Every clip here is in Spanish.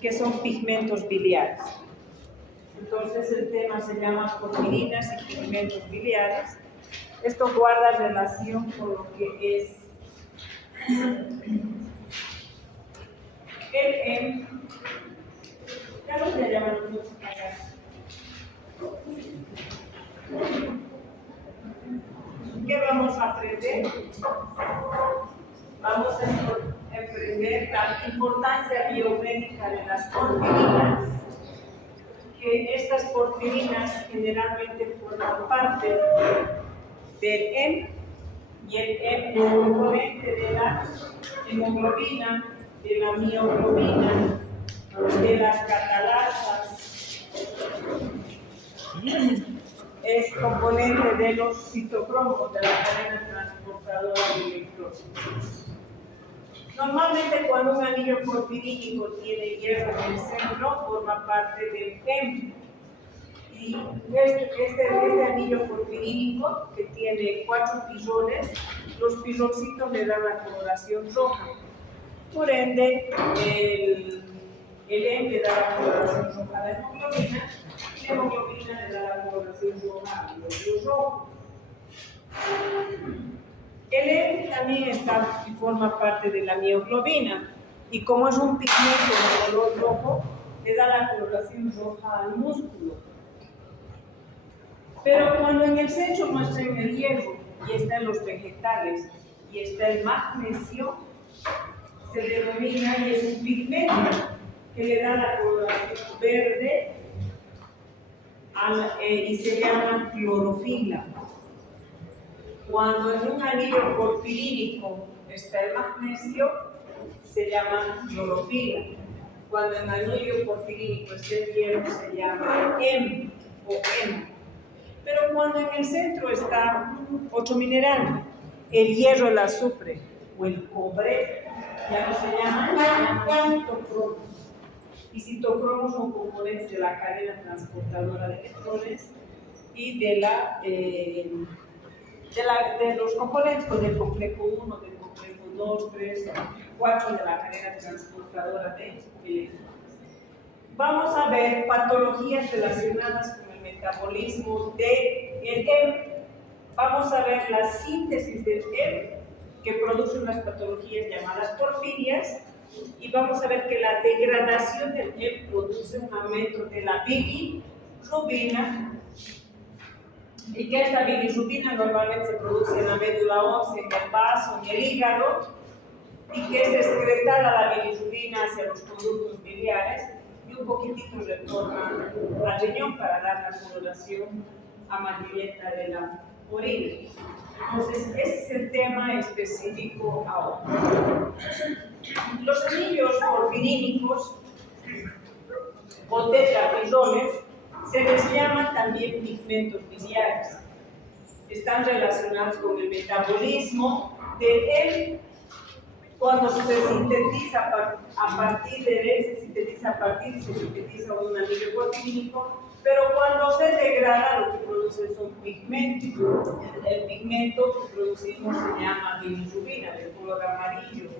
que son pigmentos biliares. Entonces el tema se llama porfirinas y pigmentos biliares. Esto guarda relación con lo que es el ya lo voy a llamar acá. ¿Qué vamos a aprender? Vamos a aprender la importancia biomédica de las porfirinas, que estas porfirinas generalmente forman parte del hemo, y el hemo es componente de la hemoglobina, de la mioglobina, de las catalasas, es componente de los citocromos de la cadena transportadora de electrones. Normalmente cuando un anillo porfirínico tiene hierro en el centro, forma parte del hemo. Y este anillo porfirínico, que tiene 4 pisones, los pisoncitos le dan la coloración roja. Por ende, el hemo le da la coloración roja a la hemoglobina, y la hemoglobina le da la coloración roja al glóbulo rojo. El hemo también está y forma parte de la mioglobina, y como es un pigmento de color rojo, le da la coloración roja al músculo. Pero cuando en el centro muestran el hierro, y está en los vegetales, y está el magnesio, se denomina y es un pigmento que le da la coloración verde y se llama clorofila. Cuando en un anillo porfirínico está el magnesio, se llama clorofila. Cuando en el anillo porfirínico está el hierro, se llama hemo o hemo. Pero cuando en el centro está otro mineral, el hierro, el azufre o el cobre, ya no se llaman citocromos. Y citocromos son componentes de la cadena transportadora de electrones y de los componentes, pues, del complejo 1, del complejo 2, 3, 4 de la cadena transportadora de electrones. Vamos a ver patologías relacionadas con el metabolismo del hemo. Vamos a ver la síntesis del hemo, que produce unas patologías llamadas porfirias, y vamos a ver que la degradación del hemo produce un aumento de la bilirrubina, y que esta bilirrubina normalmente se produce en la médula ósea, en el vaso, en el hígado, y que es excretada la bilirrubina hacia los conductos biliares, y un poquitito retorna al riñón para dar la coloración amarillenta de la orina. Entonces, ese es el tema específico ahora. Los anillos porfirínicos o tetrapisones se les llama también pigmentos biliares. Están relacionados con el metabolismo de él. Cuando se sintetiza a partir de él, se sintetiza un anillo porfirínico, pero cuando se degrada, lo que produce son pigmentos. El pigmento que producimos se llama bilirrubina, de color amarillo.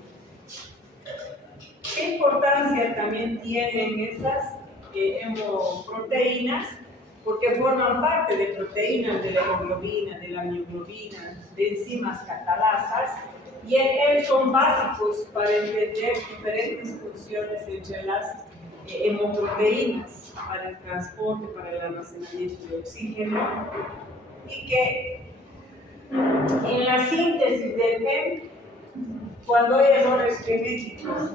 ¿Qué importancia también tienen estas hemoproteínas? Porque forman parte de proteínas de la hemoglobina, de la mioglobina, de enzimas catalasas, y son básicos para entender diferentes funciones entre las hemoproteínas, para el transporte, para el almacenamiento de oxígeno, y que en la síntesis del hemo, cuando hay errores genéticos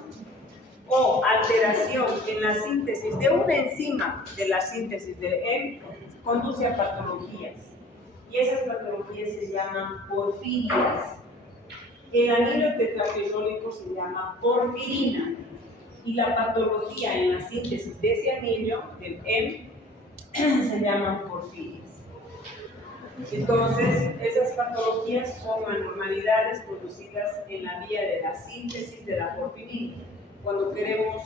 o alteración en la síntesis de una enzima de la síntesis del hemo, conduce a patologías, y esas patologías se llaman porfirias. El anillo tetrapisólico se llama porfirina, y la patología en la síntesis de ese anillo, del hemo, se llaman porfirias. Entonces, esas patologías son anormalidades producidas en la vía de la síntesis de la porfirina. Cuando queremos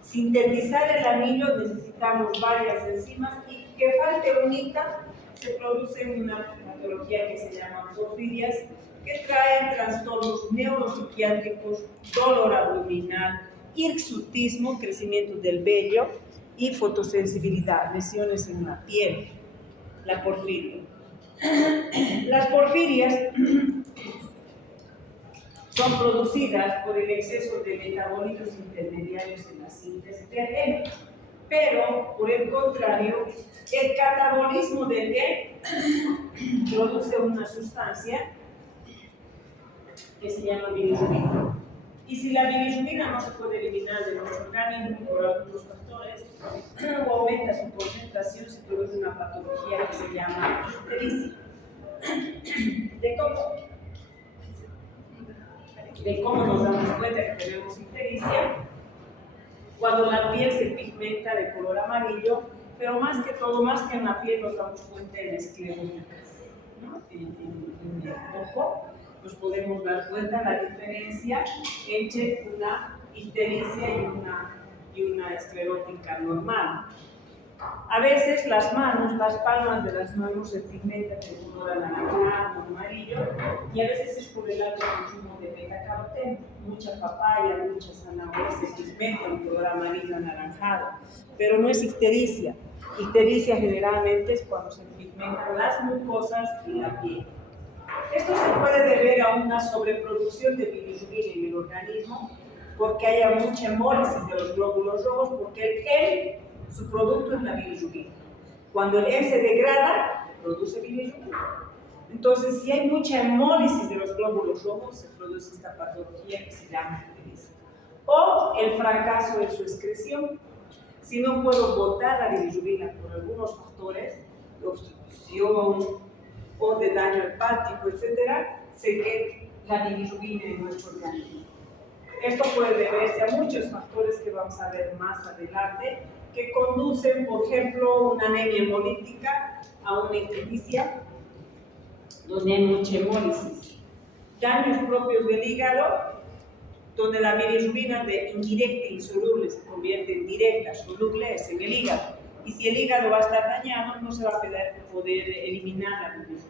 sintetizar el anillo, necesitamos varias enzimas, y que falte unita, se produce una patología que se llama porfirias, que traen trastornos neuropsiquiátricos, dolor abdominal, hirsutismo, crecimiento del vello, y fotosensibilidad, lesiones en la piel, la porfiria. Las porfirias son producidas por el exceso de metabolitos intermediarios en la síntesis del gen, pero por el contrario, el catabolismo del gen produce una sustancia que se llama bilirrubina. Y si la bilirrubina no se puede eliminar de nuestro organismo por algunos factores, o aumenta su concentración, se produce una patología que se llama ictericia. De cómo nos damos cuenta que tenemos ictericia, cuando la piel se pigmenta de color amarillo, pero más que todo, más que en la piel, nos damos cuenta en la esclerótica, ¿no? En el ojo nos podemos dar cuenta de la diferencia entre una ictericia y una esclerótica normal. A veces las manos, las palmas de las manos se pigmentan de color anaranjado o amarillo, y a veces es por el alto consumo de betacaroteno. Mucha papaya, muchas zanahorias se pigmentan de color amarillo anaranjado, pero no es ictericia. Ictericia generalmente es cuando se pigmentan las mucosas y la piel. Esto se puede deber a una sobreproducción de bilirrubina en el organismo, porque haya mucha hemólisis de los glóbulos rojos, porque el gen, su producto es la bilirrubina. Cuando el gen se degrada, produce bilirrubina. Entonces, si hay mucha hemólisis de los glóbulos rojos, se produce esta patología que se llama ictericia. O el fracaso en su excreción. Si no puedo botar la bilirrubina por algunos factores, de obstrucción o de daño hepático, etc., se queda la bilirrubina en nuestro organismo. Esto puede deberse a muchos factores que vamos a ver más adelante, que conducen, por ejemplo, una anemia hemolítica a una ictericia, donde hay mucha hemólisis. Daños propios del hígado, donde la bilirrubina de indirecta e insoluble se convierte en directa, soluble, es en el hígado. Y si el hígado va a estar dañado, no se va a poder eliminar la bilirrubina.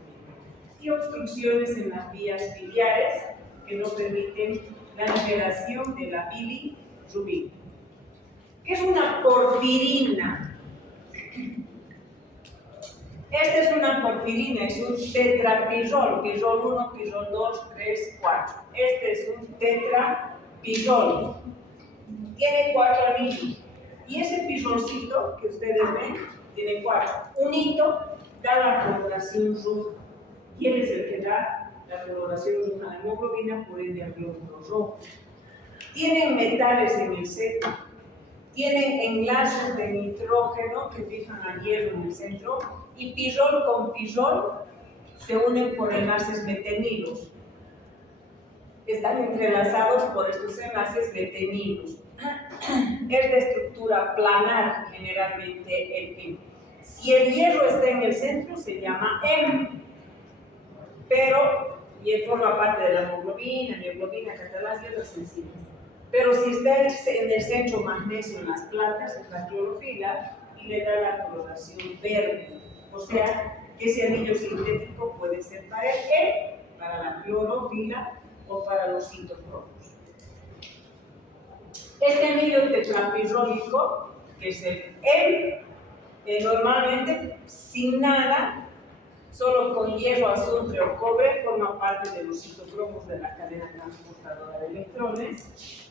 Y obstrucciones en las vías biliares que no permiten la liberación de la bilirrubina. ¿Qué es una porfirina? Esta es una porfirina, es un tetrapirrol, pirrol 1, pirrol 2, 3, 4. Este es un tetrapirrol. Tiene 4 anillos. Y ese pirrolcito que ustedes ven, tiene 4. Un hito da la coloración roja. Y él es el que da la coloración roja a la hemoglobina, por ende al glóbulo rojo. Tienen metales en el centro. Tienen enlaces de nitrógeno que fijan al hierro en el centro, y pirrol con pirrol se unen por enlaces metenilos. Están entrelazados por estos enlaces metenilos. Es de estructura planar generalmente el M. Si el hierro está en el centro se llama M, pero y él forma parte de la hemoglobina, mioglobina, catalasa y otras enzimas. Pero si está en el centro magnesio en las plantas, es la clorofila y le da la coloración verde. O sea, que ese anillo sintético puede ser para el E, para la clorofila o para los citocromos. Este anillo tetrapirrólico, que es el M, normalmente sin nada, solo con hierro, azufre o cobre, forma parte de los citocromos de la cadena transportadora de electrones.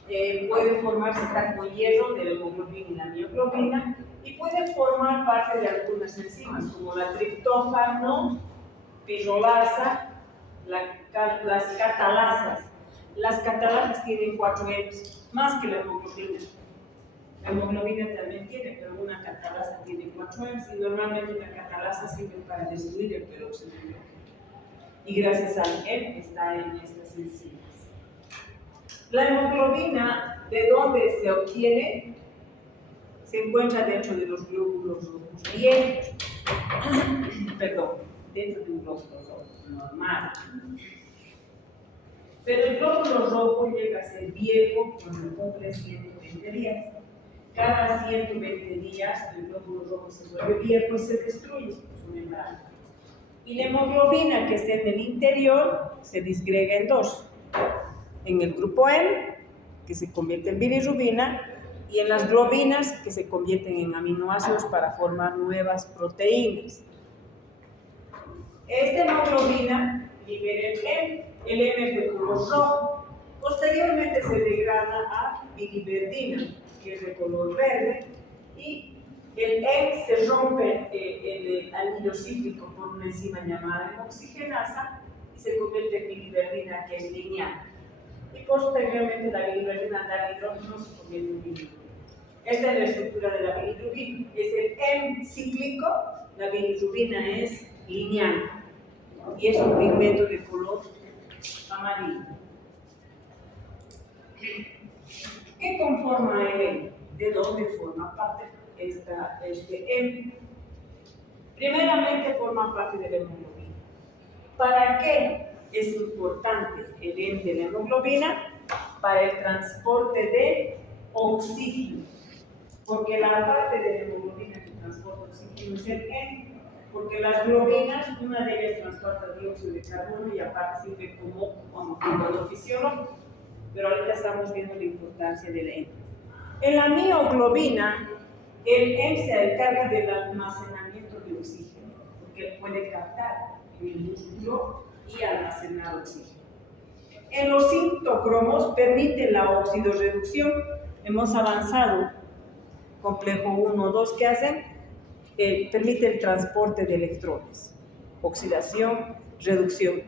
Puede formarse, está con hierro de la hemoglobina y la mioglobina, y puede formar parte de algunas enzimas, como la triptófano, pirrolasa, las catalasas. Las catalasas tienen 4 M's, más que la hemoglobina. La hemoglobina también tiene, pero una catalasa tiene 4 M's, y normalmente una catalasa sirve para destruir el peróxido de hidrógeno. Y gracias al M está en estas enzimas. La hemoglobina, ¿de dónde se obtiene? Se encuentra dentro de los glóbulos rojos viejos. Perdón, dentro de un glóbulo rojo normal. Pero el glóbulo rojo llega a ser viejo cuando cumple 120 días. Cada 120 días el glóbulo rojo se vuelve viejo y se destruye su membrana. Y la hemoglobina que está en el interior se disgrega en dos. En el grupo M, que se convierte en bilirrubina, y en las globinas, que se convierten en aminoácidos para formar nuevas proteínas. Esta hemoglobina libera el M es de color rojo, posteriormente se degrada a biliverdina, que es de color verde, y el M se rompe el anillo cíclico por una enzima llamada hemoxigenasa y se convierte en biliverdina, que es lineal. Y posteriormente la biliverdina da hidrógeno, se convierte en bilirrubina. Esta es la estructura de la bilirrubina. Es el M cíclico, la bilirrubina es lineal y es un pigmento de color amarillo. ¿Qué conforma el M? ¿De dónde forma parte este M? Primeramente forma parte de la hemoglobina. ¿Para qué es importante el M de la hemoglobina? Para el transporte de oxígeno, porque la parte de la hemoglobina que transporta oxígeno es el M, porque las globinas, una de ellas transporta dióxido de carbono y aparte sirve como motor fisiológico, pero ahorita estamos viendo la importancia del M. En la mioglobina, el M se encarga del almacenamiento de oxígeno, porque puede captar en el músculo y almacenar oxígeno. En los citocromos permite la oxidorreducción. Hemos avanzado, complejo 1 o 2 que hacen, permite el transporte de electrones. Oxidación, reducción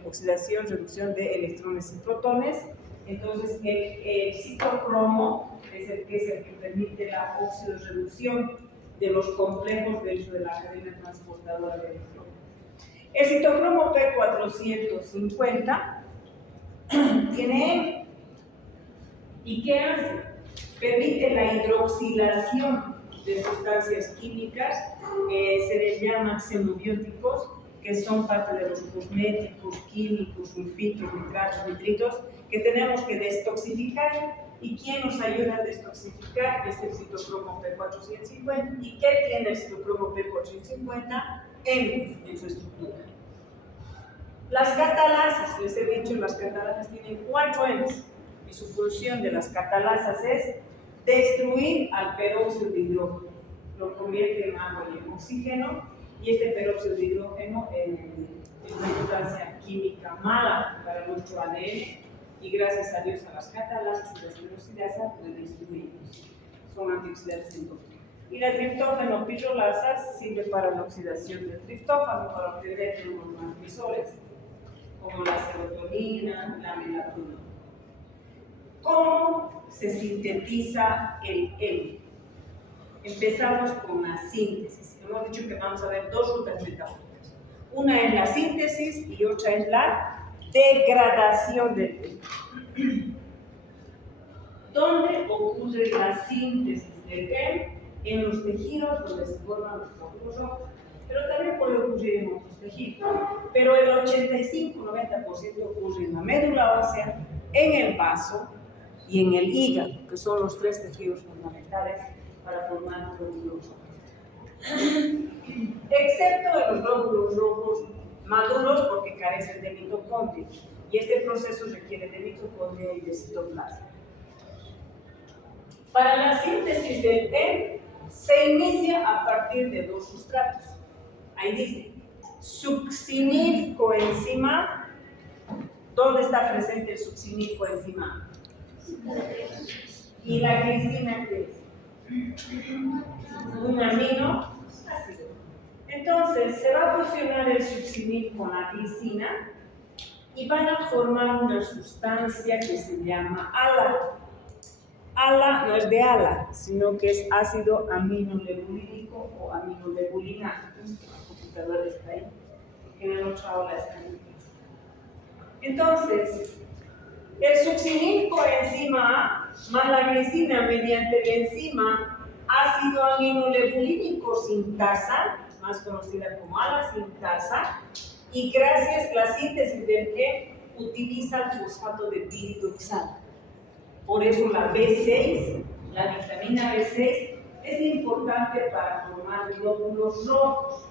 de electrones y protones. Entonces, el citocromo es el que permite la oxidorreducción de los complejos dentro de la cadena transportadora de electrones. El citocromo P450 tiene M. ¿Y qué hace? Permite la hidroxilación de sustancias químicas, se les llama xenobióticos, que son parte de los cosméticos, químicos, sulfitos, nitratos, nitritos, que tenemos que destoxificar. ¿Y quién nos ayuda a destoxificar? Es el citocromo P450. ¿Y qué tiene el citocromo P450? M en su estructura. Las catalasas, les he dicho, las catalasas tienen 4 M's y su función de las catalasas es destruir al peróxido de hidrógeno, lo convierte en agua y en oxígeno, y este peróxido de hidrógeno es una sustancia química mala para nuestro ADN, y gracias a Dios a las catalasas y las peroxidasas pueden destruirlos. Son antioxidantes endógenos. Y la triptófano pirrolasas sirve para la oxidación del triptófano para obtener neurotransmisores como la serotonina, la melatonina. ¿Cómo se sintetiza el M? Empezamos con la síntesis. Hemos dicho que vamos a ver 2 rutas metabólicas. Una es la síntesis y otra es la degradación del M. ¿Dónde ocurre la síntesis del M? En los tejidos donde se forman los glóbulos rojos. Pero también puede ocurrir en otros tejidos. Pero el 85-90% ocurre en la médula ósea, en el vaso y en el hígado, que son los 3 tejidos fundamentales para formar los glóbulos rojos. Excepto en los glóbulos rojos maduros, porque carecen de mitocondria. Y este proceso requiere de mitocondria y de citoplasma. Para la síntesis del M se inicia a partir de 2 sustratos. Ahí dice, succinilcoenzima. ¿Dónde está presente el succinilcoenzima? ¿Y la glicina qué es? Un aminoácido. Entonces, se va a fusionar el succinil con la glicina y van a formar una sustancia que se llama ALA. ALA no es de ala, sino que es ácido aminolebulínico o aminolebulinato. El computador está ahí, porque en la otra ola está ahí. Entonces, el succinilcoenzima A más la glicina mediante la enzima ácido aminolebulínico sintasa, más conocida como ALA sintasa, y gracias a la síntesis del que utiliza el fosfato de piridoxal. Por eso la B6, la vitamina B6, es importante para formar glóbulos rojos,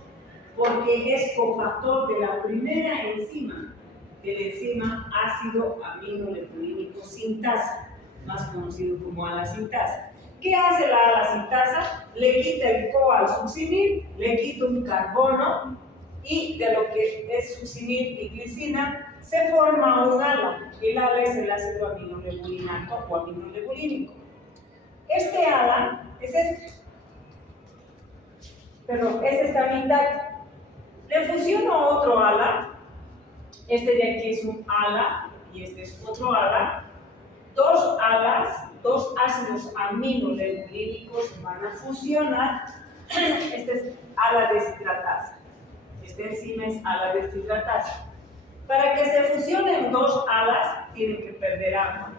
porque es cofactor de la primera enzima, de la enzima ácido aminolebulínico sintasa. más conocido como ala sintasa. ¿Qué hace la ala sintasa? Le quita el CoA al succinil, le quita un carbono y de lo que es succinil y glicina se forma un ala. El ala es el ácido aminolebulinato o aminolebulínico. Este ala es este. Perdón, es esta mitad. Le fusiono otro ala. Este de aquí es un ala y este es otro ala. Dos alas, dos ácidos aminolebulínicos van a fusionar. Este es ala deshidratasa. Esta enzima es ala deshidratasa. Para que se fusionen dos alas, tienen que perder agua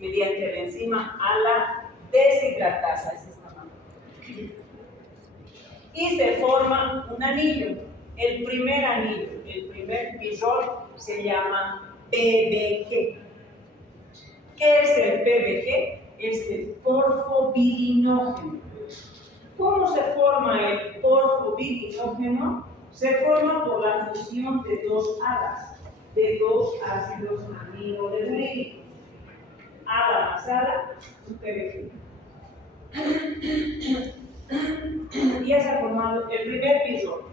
mediante la enzima ala deshidratasa. Es esta manera. Y se forma un anillo. El primer anillo, el primer pirrol se llama PBG. ¿Qué es el PBG? Es el porfobirinógeno. ¿Cómo se forma el porfobirinógeno? Se forma por la fusión de dos alas, de dos ácidos aminolebulínicos. Ala más ala, un PBG. Ya se ha formado el primer pirrol.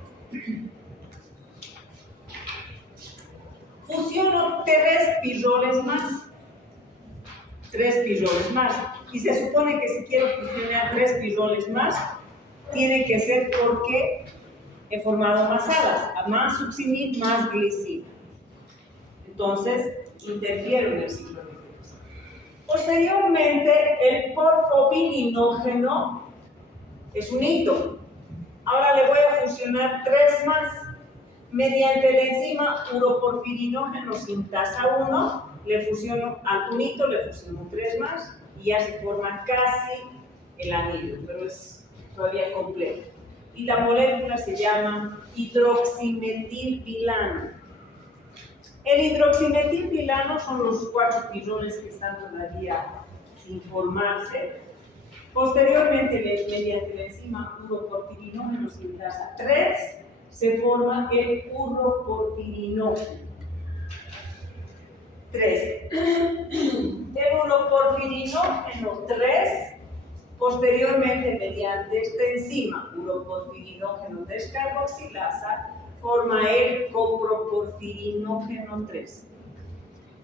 Fusiono tres pirroles más. Tres pirroles más. Y se supone que si quiero fusionar tres pirroles más, tiene que ser porque he formado más alas, más succinil, más glicina. Entonces, interfiero en el ciclo de Krebs. Posteriormente, el porfobirinógeno es un hito. Ahora le voy a fusionar tres más. Mediante la enzima uroporfirinógeno sintasa 1, le fusiono al unito, le fusiono tres más y ya se forma casi el anillo, pero es todavía complejo. Y la molécula se llama hidroximetilbilano. El hidroximetilbilano son los 4 pirroles que están todavía sin formarse. Posteriormente, mediante la enzima uroporfirinógeno sintasa 3, se forma el uroporfirinógeno. 3. El uroporfirinógeno 3, posteriormente, mediante esta enzima uroporfirinógeno descarboxilasa, forma el coproporfirinógeno 3.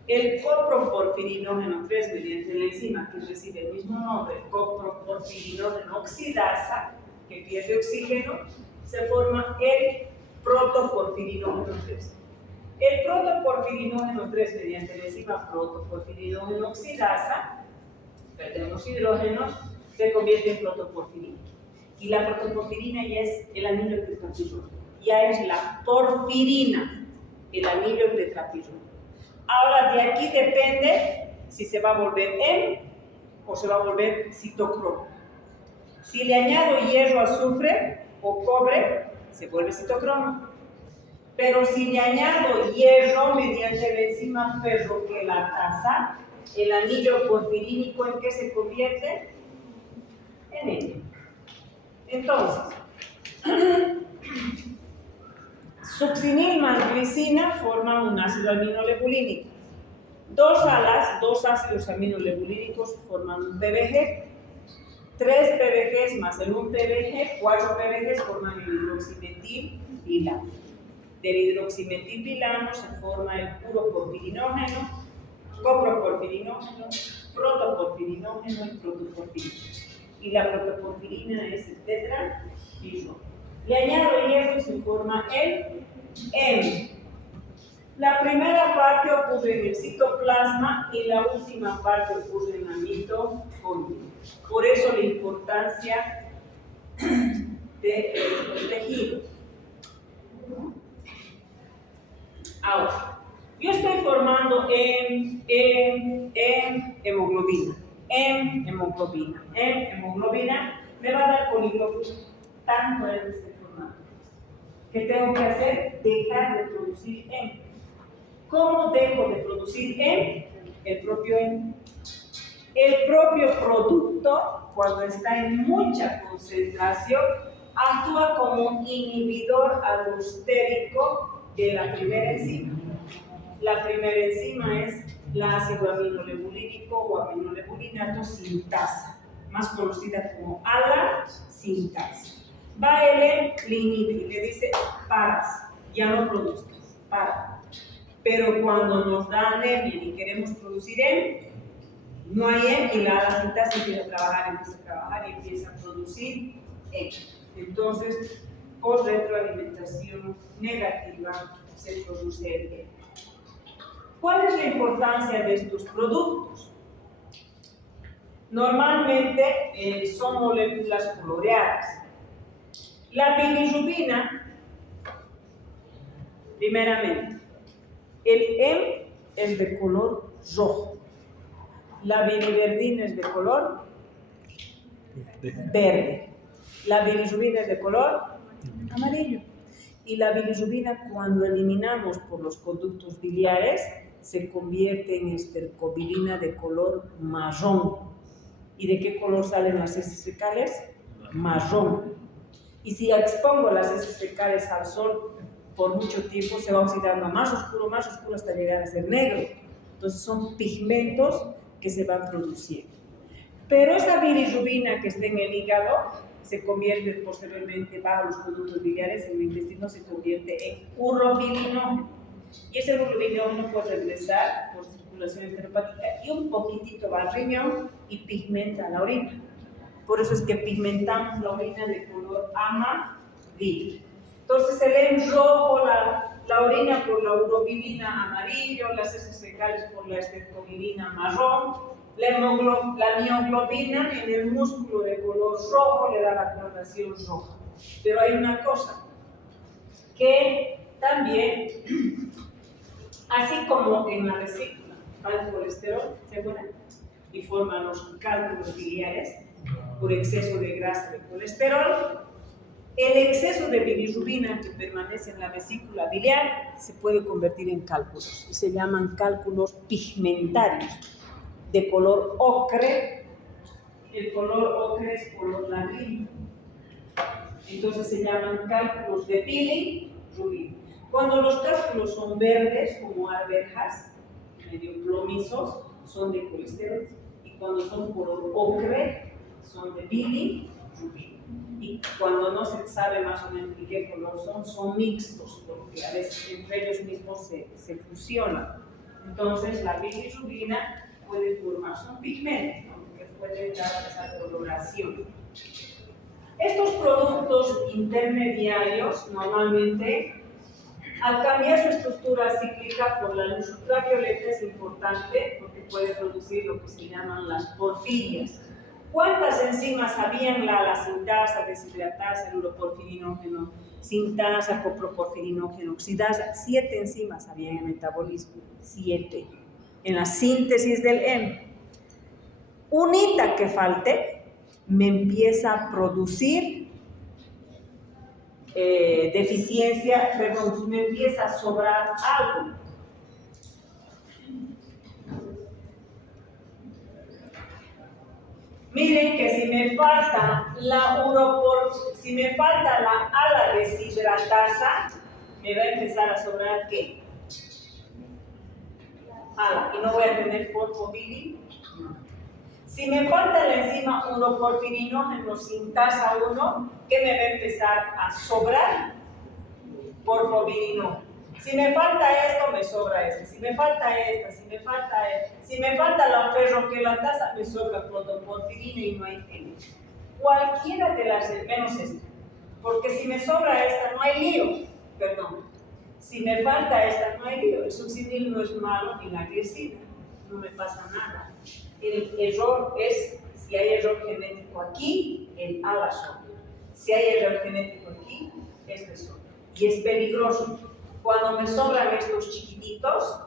El coproporfirinógeno 3, mediante la enzima que recibe el mismo nombre, coproporfirinógeno oxidasa, que pierde oxígeno, se forma el protoporfirinógeno 3. El protoporfirinógeno 3, mediante la enzima protoporfirinógeno oxidasa, perdemos hidrógenos, se convierte en protoporfirina. Y la protoporfirina ya es el anillo tetrapirrol. Ya es la porfirina, el anillo tetrapirrol. Ahora, de aquí depende si se va a volver M o se va a volver citocromo. Si le añado hierro, azufre o cobre, se vuelve citocromo. Pero si le añado hierro mediante la enzima ferroquelatasa, el anillo porfirínico, ¿en qué se convierte? En N. Entonces, succinil más glicina forman un ácido aminolebulínico. Dos alas, dos ácidos aminolebulínicos forman un PBG. 3 PBGs más el 1 PBG, 4 PBGs forman el hidroximetilbilano. Del hidroximetilbilano se forma el uroporfirinógeno, coproporfirinógeno, protoporfirinógeno y protoporfirina. Y la protoporfirina es el tetrapirrol. Le añado hierro y se forma el M. La primera parte ocurre en el citoplasma y la última parte ocurre en la mitocondria. Por eso la importancia de estos tejidos. Ahora, yo estoy formando hemoglobina. Hemoglobina me va a dar poliglobina. Tanto es este formato. ¿Qué tengo que hacer? Dejar de producir M. ¿Cómo dejo de producir M? El propio M. El propio producto, cuando está en mucha concentración, actúa como inhibidor alostérico de la primera enzima. La primera enzima es la ácido aminolebulínico o aminolebulinato sintasa, más conocida como ALA sintasa. Va él, le inhibe y le dice, paras, ya no produzcas, para. Pero cuando nos da anemia y queremos producir M, no hay M y la ALA sintasa empieza a trabajar y empieza a producir M. Entonces, por retroalimentación negativa se produce el M. ¿Cuál es la importancia de estos productos? Normalmente son moléculas coloreadas. La bilirrubina, primeramente, el M es de color rojo, la biliverdina es de color verde, la bilirrubina es de color amarillo. Y la bilirrubina, cuando eliminamos por los conductos biliares, se convierte en estercobilina de color marrón. ¿Y de qué color salen las heces fecales? Marrón. Y si expongo las heces fecales al sol por mucho tiempo, se va oxidando más oscuro hasta llegar a ser negro. Entonces son pigmentos que se van produciendo. Pero esa bilirrubina que está en el hígado se convierte posteriormente, va a los conductos biliares, en el intestino se convierte en urobilinógeno. Y ese urobilinógeno puede regresar por circulación enteropática y un poquitito va al riñón y pigmenta la orina. Por eso es que pigmentamos la orina de color amarillo. Entonces se lee en rojo la orina por la urobilina amarillo, las heces fecales por la estercobilina marrón, la mioglobina en el músculo de color rojo le da la coloración roja. Pero hay una cosa, que también, así como en la vesícula, el colesterol se pone y forman los cálculos biliares por exceso de grasa de colesterol, el exceso de bilirrubina que permanece en la vesícula biliar se puede convertir en cálculos y se llaman cálculos pigmentarios de color ocre. El color ocre es color ladrillo, entonces se llaman cálculos de bilirrubina. Cuando los cálculos son verdes, como alberjas, medio plomizos, son de colesterol, y cuando son color ocre, son de bilirrubina. Y cuando no se sabe más o menos de qué color son mixtos, porque a veces entre ellos mismos se fusionan. Entonces la bilirrubina puede formar, son pigmentos, ¿no?, que pueden dar esa coloración. Estos productos intermediarios normalmente, al cambiar su estructura cíclica por la luz ultravioleta, es importante porque puede producir lo que se llaman las porfirias. ¿Cuántas enzimas habían? La sintasa, deshidratasa, el uroporfirinógeno, sintasa, coproporfirinógeno, oxidasa. 7 enzimas había en el metabolismo, 7. En la síntesis del M. Unita que falte, me empieza a producir deficiencia, perdón, me empieza a sobrar algo. Miren que si me falta la ala deshidratasa, me va a empezar a sobrar ¿qué? Ala, y no voy a tener porfobili. Si me falta la enzima uroporfirinógeno sintasa 1, ¿qué me va a empezar a sobrar? Porfobirinógeno. Si me falta esto, me sobra esto. Si me falta esta, si me falta esta. Si me falta la ferroquelatasa, me sobra protoporfirina y no hay N. Cualquiera de las, menos esta. Porque si me sobra esta, no hay lío. Perdón. Si me falta esta, no hay lío. El succinil no es malo ni la glicina. No me pasa nada. El error es, si hay error genético aquí, el ala sobra. Si hay error genético aquí, este sobra. Y es peligroso. Cuando me sobran estos chiquititos,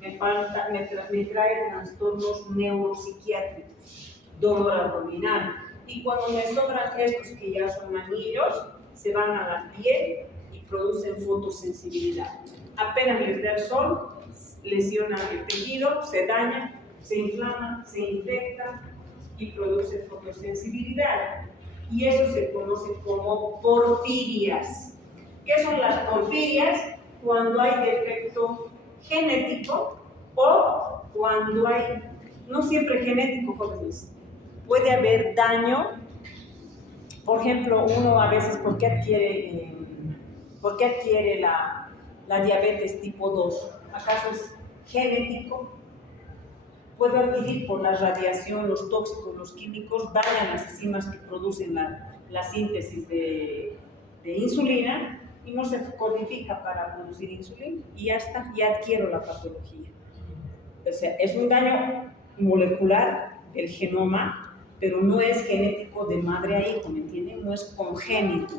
me trae trastornos neuropsiquiátricos, dolor abdominal. Y cuando me sobran estos que ya son anillos, se van a la piel y producen fotosensibilidad. Apenas les da el sol, lesionan el tejido, se daña, se inflama, se infecta y produce fotosensibilidad. Y eso se conoce como porfirias. ¿Qué son las porfirias? Cuando hay defecto genético o cuando hay, no siempre genético, jóvenes, puede haber daño. Por ejemplo, uno a veces, ¿por qué adquiere la diabetes tipo 2? ¿Acaso es genético? Puede adquirir por la radiación, los tóxicos, los químicos, dañan las enzimas que producen la síntesis de insulina y no se codifica para producir insulina y ya está, ya adquiero la patología. O sea, es un daño molecular del genoma, pero no es genético de madre a hijo, ¿me entienden? No es congénito.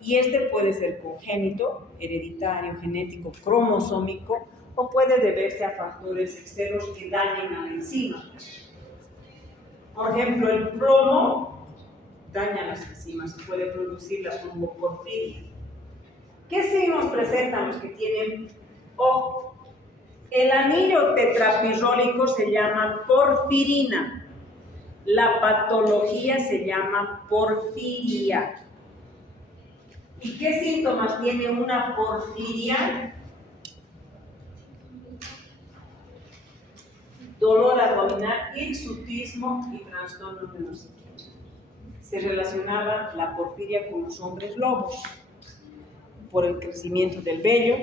Y este puede ser congénito, hereditario, genético, cromosómico, o puede deberse a factores externos que dañen a la enzima. Por ejemplo, el plomo daña las enzimas y puede producir la plomoporfiria. ¿Qué signos presentan los que tienen ojo? El anillo tetrapirrólico se llama porfirina. La patología se llama porfiria. ¿Y qué síntomas tiene una porfiria? Dolor abdominal, hirsutismo y trastorno neuropsiquiátrico. Se relacionaba la porfiria con los hombres lobos por el crecimiento del vello,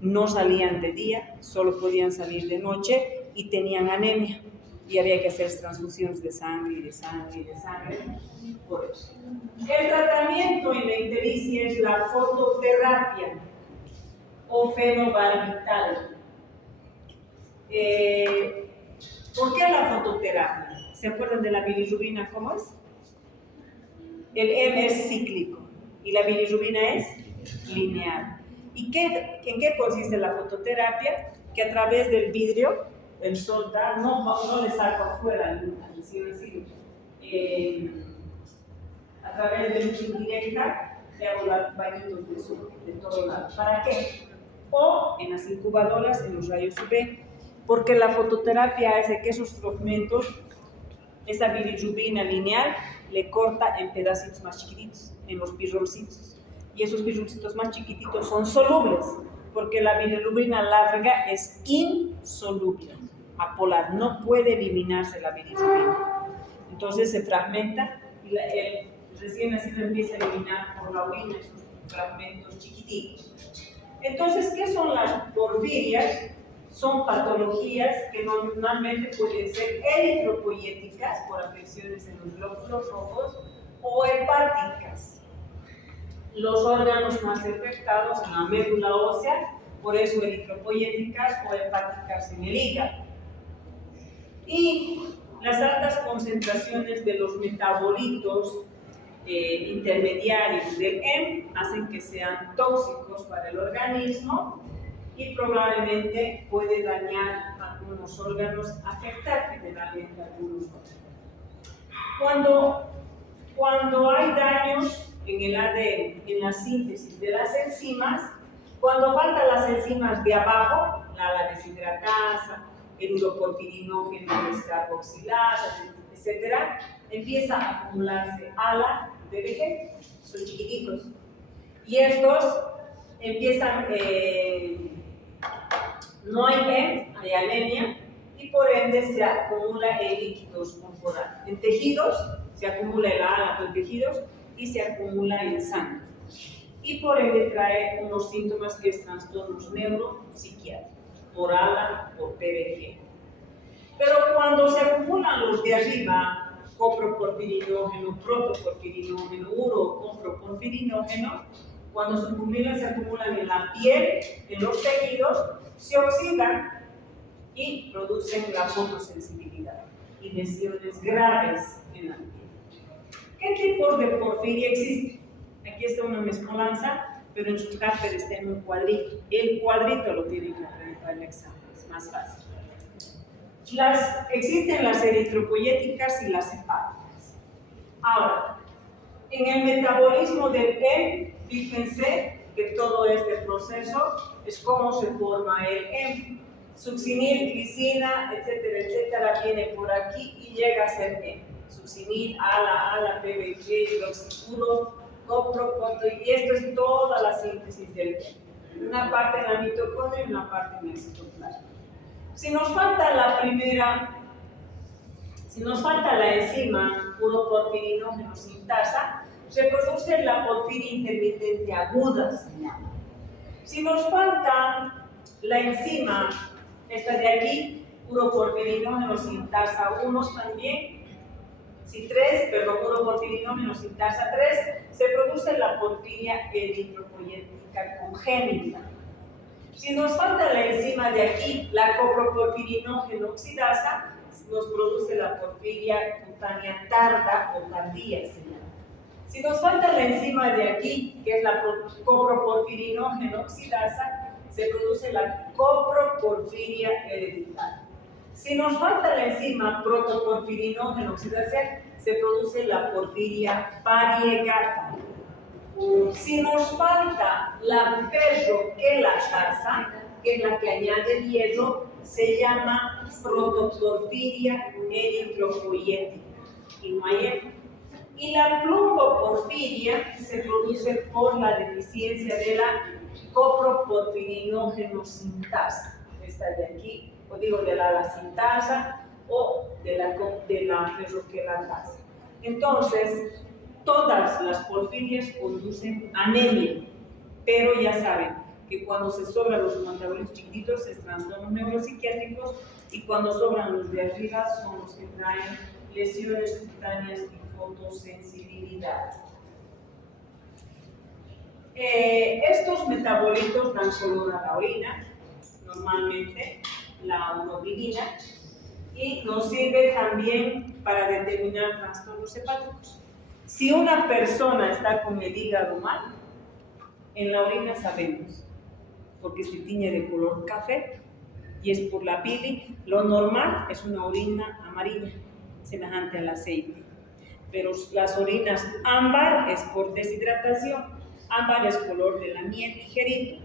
no salían de día, solo podían salir de noche y tenían anemia y había que hacer transfusiones de sangre y de sangre y de sangre por eso. El tratamiento en la ictericia es la fototerapia o fenobarbital. ¿Por qué la fototerapia? ¿Se acuerdan de la bilirrubina cómo es? El M es cíclico y la bilirrubina es lineal. ¿Y en qué consiste la fototerapia? Que a través del vidrio, el sol da, no le saco afuera al recién nacido, a través de luz indirecta le hago bañitos de sol de todo lado. ¿Para qué? O en las incubadoras, en los rayos UV, porque la fototerapia hace que esos fragmentos, esa bilirrubina lineal, le corta en pedacitos más chiquititos, en los pirrolcitos. Y esos pirrolcitos más chiquititos son solubles, porque la bilirrubina larga es insoluble, apolar, no puede eliminarse la bilirrubina. Entonces se fragmenta y el recién nacido empieza a eliminar por la orina esos fragmentos chiquititos. Entonces, ¿qué son las porfirias? Son patologías que normalmente pueden ser eritropoyéticas por afecciones en los glóbulos rojos o hepáticas. Los órganos más afectados en la médula ósea, por eso eritropoyéticas o hepáticas en el hígado. Y las altas concentraciones de los metabolitos intermediarios del M hacen que sean tóxicos para el organismo y probablemente puede dañar algunos órganos, afectar generalmente algunos órganos. Cuando hay daños en el ADN, en la síntesis de las enzimas, cuando faltan las enzimas de abajo, la deshidratasa, el uroporfirinógeno, la descarboxilasa, etc., empieza a acumularse ALA, BBG, son chiquititos. Y estos empiezan, no hay M, hay anemia, y por ende se acumula en líquidos corporales. En tejidos se acumula el ALA en tejidos y se acumula en sangre. Y por ende trae unos síntomas que es trastornos neuropsiquiátricos, por ALA, por PBG. Pero cuando se acumulan los de arriba, coproporfirinógeno, protoporfirinógeno, urocoproporfirinógeno, cuando se acumulan en la piel, en los tejidos, se oxidan y producen la fotosensibilidad y lesiones graves en la piel. ¿Qué tipos de porfiria existen? Aquí está una mezcolanza, pero en su cárter está en un cuadrito. El cuadrito lo tienen que aprender para el examen, es más fácil. Existen las eritropoyéticas y las hepáticas. Ahora, en el metabolismo del M, fíjense que todo este proceso es cómo se forma el M. Succinil, glicina, etcétera, etcétera, viene por aquí y llega a ser M. Succinil, ALA, PBG, hidroxipuro, copro, y esto es toda la síntesis del M. Una parte en la mitocondria y una parte en el citoplasma. Si nos falta la primera, si nos falta la enzima uroporfirinógeno sintasa, se produce la porfiria intermitente aguda, se llama. Si nos falta la enzima, esta de aquí, uroporfirinógeno sintasa 1 también, uroporfirinógeno sintasa 3, se produce la porfiria eritropoyética congénita. Si nos falta la enzima de aquí, la coproporfirinógeno oxidasa, nos produce la porfiria cutánea tarda o tardía, se llama. Si nos falta la enzima de aquí, que es la coproporfirinógeno oxidasa, se produce la coproporfiria hereditaria. Si nos falta la enzima protoporfirinógeno oxidasa, se produce la porfiria variegata. Si nos falta la ferroquelatasa, que es la que añade hierro, se llama protoporfiria eritropoyética. Y no hay hierro. Y la plumboporfiria se produce por la deficiencia de la coproporfirinógeno sintasa. Esta de aquí, o digo de la sintasa o de la ferroquelatasa. Entonces, todas las porfirias conducen a anemia, pero ya saben que cuando se sobran los metabolitos chiquititos es trastornos neuropsiquiátricos y cuando sobran los de arriba son los que traen lesiones cutáneas y fotosensibilidad. Estos metabolitos dan color a la orina, normalmente la urobilina, y nos sirve también para determinar trastornos hepáticos. Si una persona está con el hígado mal, en la orina sabemos, porque se tiñe de color café y es por la bili. Lo normal es una orina amarilla, semejante al aceite. Pero las orinas ámbar es por deshidratación. Ámbar es color de la miel ligerito.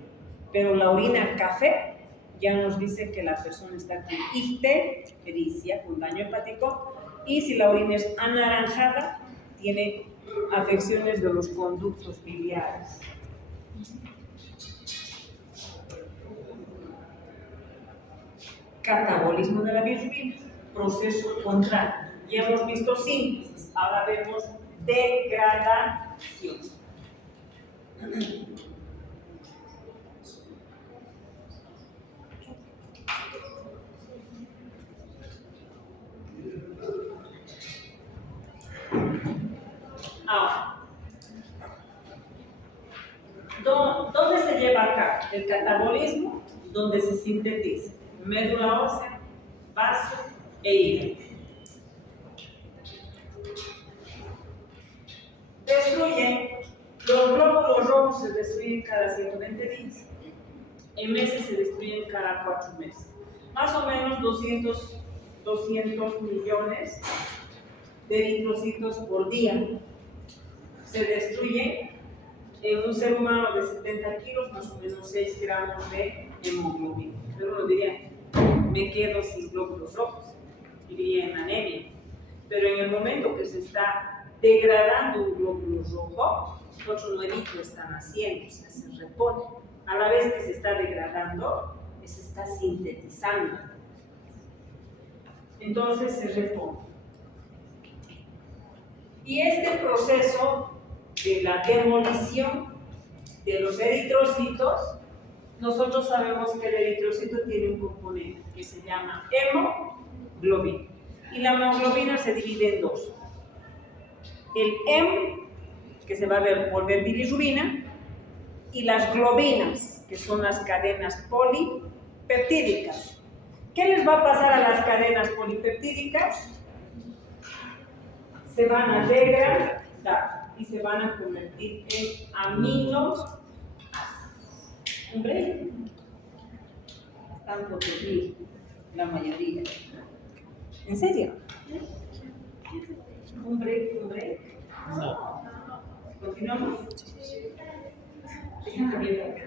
Pero la orina café ya nos dice que la persona está con ictericia, con daño hepático. Y si la orina es anaranjada, tiene afecciones de los conductos biliares. Catabolismo de la bilirrubina, proceso contrario. Ya hemos visto síntesis, ahora vemos degradación. Ahora, ¿dónde se lleva acá el catabolismo? Donde se sintetiza médula ósea, vaso e hígado. Destruyen, los glóbulos rojos se destruyen cada 120 días. En meses se destruyen cada 4 meses. Más o menos 200 millones de eritrocitos por día se destruyen. En un ser humano de 70 kilos, más o menos 6 gramos de hemoglobina. Pero uno diría, me quedo sin glóbulos rojos, iría en anemia. Pero en el momento que se está degradando un glóbulo rojo, otro nuevito está naciendo, o sea, se repone. A la vez que se está degradando, se está sintetizando. Entonces se repone. Y este proceso de la demolición de los eritrocitos, nosotros sabemos que el eritrocito tiene un componente que se llama hemoglobina. Y la hemoglobina se divide en dos. El hem, que se va a volver bilirrubina, y las globinas, que son las cadenas polipeptídicas. ¿Qué les va a pasar a las cadenas polipeptídicas? Se van a degradar y se van a convertir en aminoácidos. Hombre, están por dormir la mayoría. ¿En serio? ¿Un break? No. ¿Continuamos? Están abriendo acá.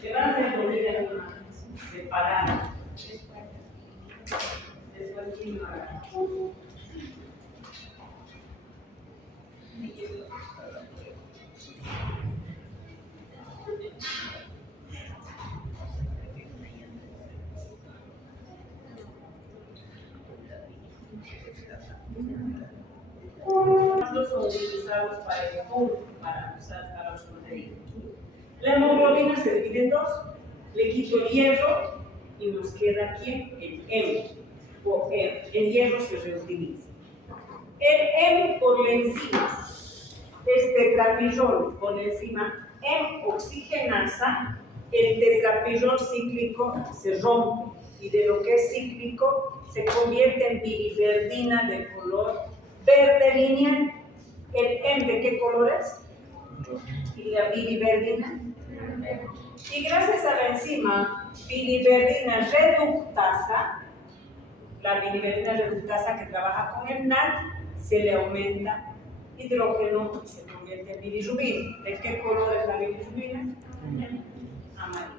Se van a hacer dormir algunas de parar. Después ignorar. Son utilizados para el motor, para usar para los proteínas. La hemoglobina se divide en dos. Le quito el hierro y nos queda aquí el M o R. El hierro se reutiliza. El M por la enzima, tetrapirrol por la enzima M-oxigenasa, el tetrapirrol cíclico se rompe y de lo que es cíclico se convierte en biliverdina de color verde lineal. ¿El M de qué color es? ¿Y la biliverdina? Y gracias a la enzima biliverdina reductasa, la biliverdina reductasa que trabaja con el NAD, se le aumenta hidrógeno y se convierte en bilirrubina. ¿De qué color es la bilirrubina? Amarillo.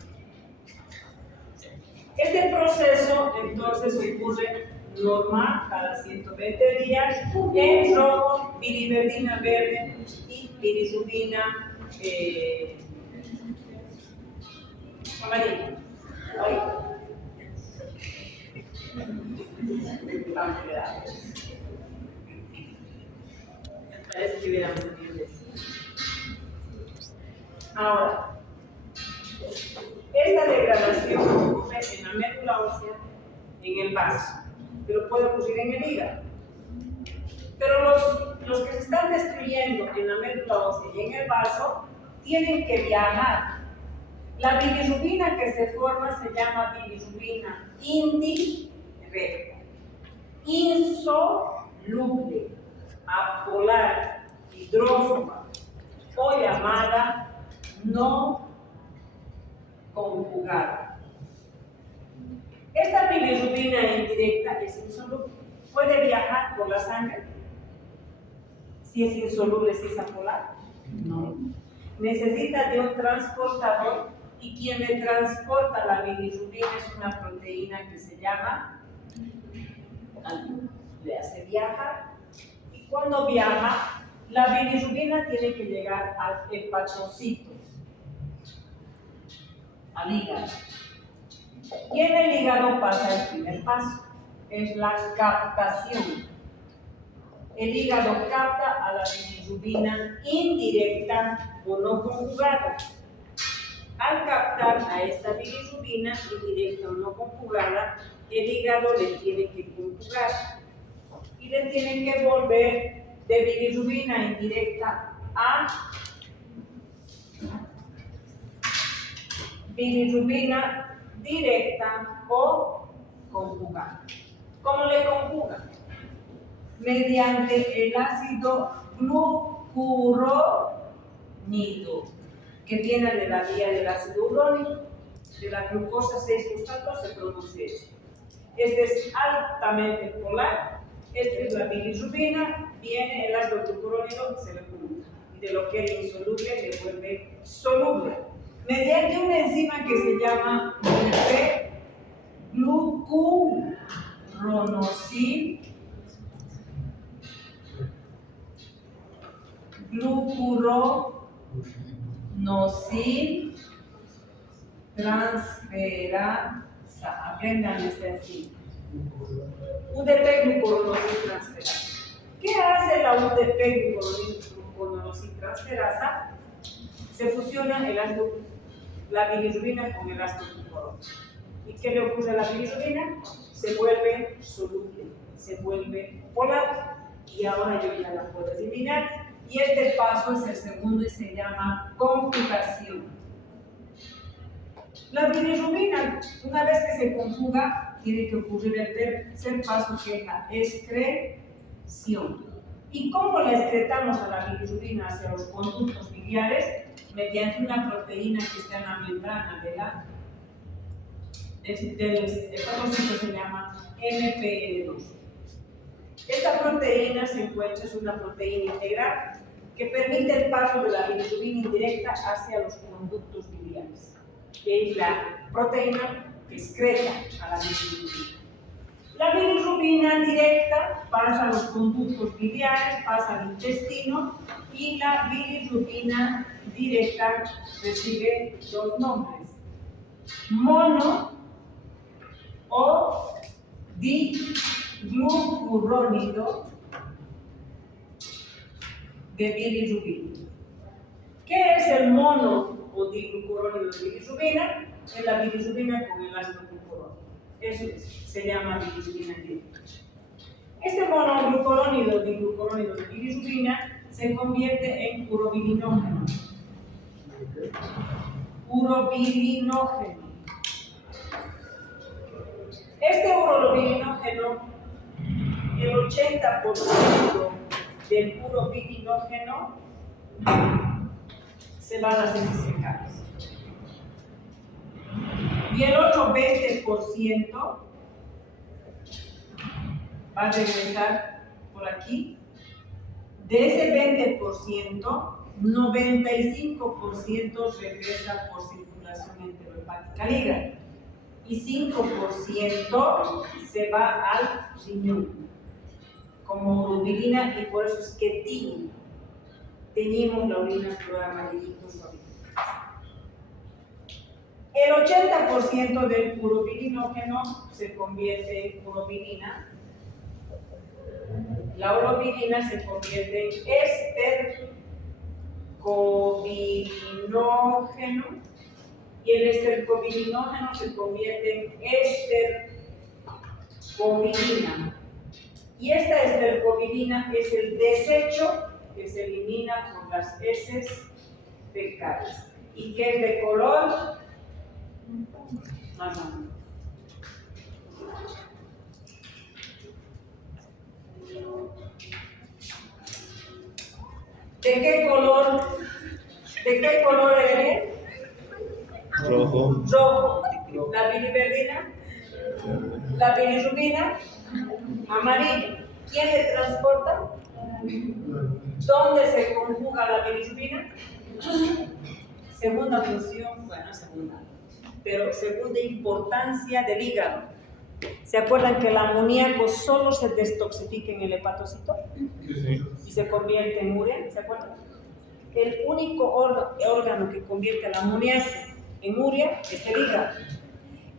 Este proceso entonces ocurre normal cada 120 días en rojo, biliverdina verde y bilirrubina amarilla. Parece que hubiéramos tenido eso. Ahora, esta degradación ocurre en la médula ósea, en el vaso, pero puede ocurrir en el hígado. Pero los que se están destruyendo en la médula ósea y en el vaso tienen que viajar. La bilirrubina que se forma se llama bilirrubina indirecta, insoluble, apolar, hidrófoba o llamada no conjugada. Esta bilirrubina indirecta es insoluble. ¿Puede viajar por la sangre? Si es insoluble, si es apolar. No. Necesita de un transportador y quien le transporta la bilirrubina es una proteína que se llama albúmina. Le hace viajar y cuando viaja, la bilirrubina tiene que llegar al hepatocito, al hígado. Y en el hígado pasa el primer paso, es la captación. El hígado capta a la bilirrubina indirecta o no conjugada. Al captar a esta bilirrubina indirecta o no conjugada, el hígado le tiene que conjugar y le tienen que volver de bilirrubina indirecta a bilirrubina directa o conjugada. ¿Cómo le conjugan? Mediante el ácido glucuronido, que viene de la vía del ácido urónico, de la glucosa 6-fosfato se produce esto. Este es altamente polar, esta es la bilirrubina, viene el ácido glucurónido, se le junta, y de lo que era insoluble le vuelve soluble. Mediante una enzima que se llama glucuronosil transferasa. Aprendan esta enzima. UDP glucuronosil transferasa. ¿Qué hace la UDP glucuronosil transferasa? Se fusiona la bilirrubina con el ácido glucurónico. ¿Y qué le ocurre a la bilirrubina? Se vuelve soluble, se vuelve polar y ahora yo ya la puedo eliminar. Y este paso es el segundo y se llama conjugación. La bilirrubina, una vez que se conjuga, tiene que ocurrir el tercer paso que es la excreción. ¿Y cómo la excretamos a la bilirrubina hacia los conductos biliares? Mediante una proteína que está en la membrana del hepatocito, se llama MPN2. Esta proteína se encuentra, es una proteína integral que permite el paso de la bilirrubina indirecta hacia los conductos biliares, que es la proteína que excreta a la bilirrubina. La bilirrubina directa pasa a los conductos biliares, pasa al intestino y la bilirrubina directa recibe dos nombres: mono o diglucurónido de bilirrubina. ¿Qué es el mono o diglucurónido de bilirrubina? Es la bilirrubina con el ácido glucurónico. Eso es, se llama bilirrubina directa. Este monoglucurónido, diglucurónido de bilirrubina se convierte en urobilinógeno. Urobilinógeno. Este urobilinógeno, el 80% del urobilinógeno se va a las heces fecales. Y el otro 20% va a regresar por aquí. De ese 20%, 95% regresa por circulación enterohepática al hígado y 5% se va al riñón como urobilina, y por eso es que teñimos la orina color amarillito suavito. El 80% del urobilinógeno se convierte en urobilina. La urobilina se convierte en estercobilinógeno y el estercobilinógeno se convierte en estercobilina. Y esta estercobilina es el desecho que se elimina por las heces fecales y que es de color marrón. ¿De qué color es? Rojo. Rojo. La biliverdina, la bilirrubina, amarillo. ¿Quién le transporta? ¿Dónde se conjuga la bilirrubina? Segunda función, bueno, segunda importancia del hígado. ¿Se acuerdan que el amoníaco solo se detoxifica en el hepatocito? Sí. Y se convierte en urea? ¿Se acuerdan? El único órgano que convierte el amoníaco en urea es el hígado.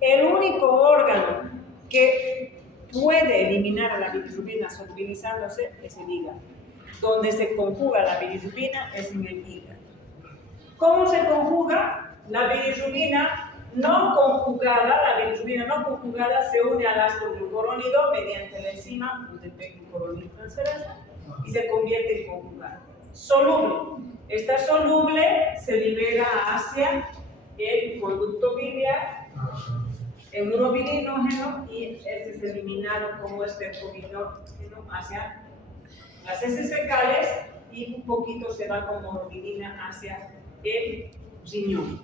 El único órgano que puede eliminar a la bilirrubina solubilizándose es el hígado. Donde se conjuga la bilirrubina es en el hígado. ¿Cómo se conjuga? La bilirrubina no conjugada se une al ácido glucurónido mediante la enzima UTP-glucuronidtransferasa y se convierte en conjugada. Soluble. Esta soluble se libera hacia el conducto biliar en urobilinógeno y este es eliminado como estercobilinógeno hacia las heces fecales y un poquito se va como urobilina hacia el riñón.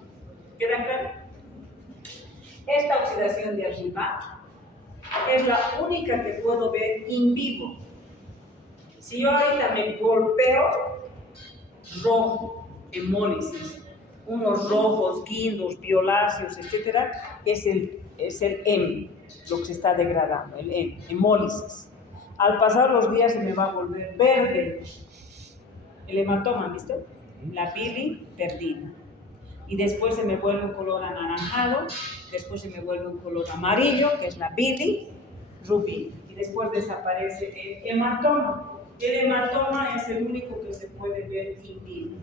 ¿Queda claro? Esta oxidación de arriba es la única que puedo ver in vivo. Si yo ahorita me golpeo, rojo, hemólisis, unos rojos, guindos, violáceos, etc., es el M, lo que se está degradando, el M, hemólisis. Al pasar los días se me va a volver verde. El hematoma, ¿viste? La biliverdina. Y después se me vuelve un color anaranjado, después se me vuelve un color amarillo, que es la bilirrubina, y después desaparece el hematoma. El hematoma es el único que se puede ver in vivo.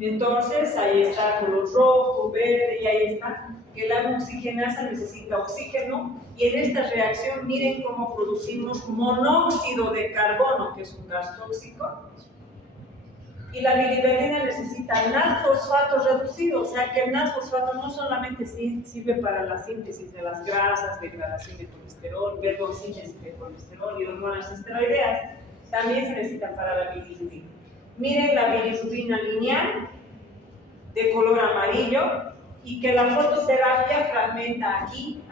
Entonces, ahí está color rojo, verde, y ahí está que la oxigenasa necesita oxígeno, y en esta reacción miren cómo producimos monóxido de carbono, que es un gas tóxico, y la biliverdina necesita NAD-fosfato reducido, o sea que el NAD-fosfato no solamente sirve para la síntesis de las grasas, degradación de colesterol, síntesis de colesterol y hormonas esteroideas, también se necesitan para la bilirrubina. Miren la bilirrubina lineal de color amarillo y que la fototerapia fragmenta aquí,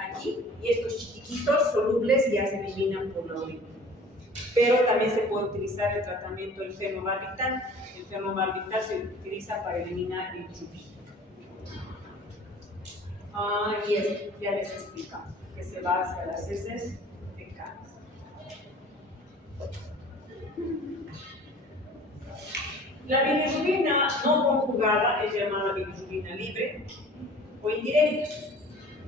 y estos chiquititos solubles ya se eliminan por la orina. Pero también se puede utilizar el tratamiento del fenobarbital. El fenobarbital se utiliza para eliminar el bilirrubina. Y esto ya les explicamos, que se va hacia las heces fecales. La bilirrubina no conjugada es llamada bilirrubina libre o indirecta.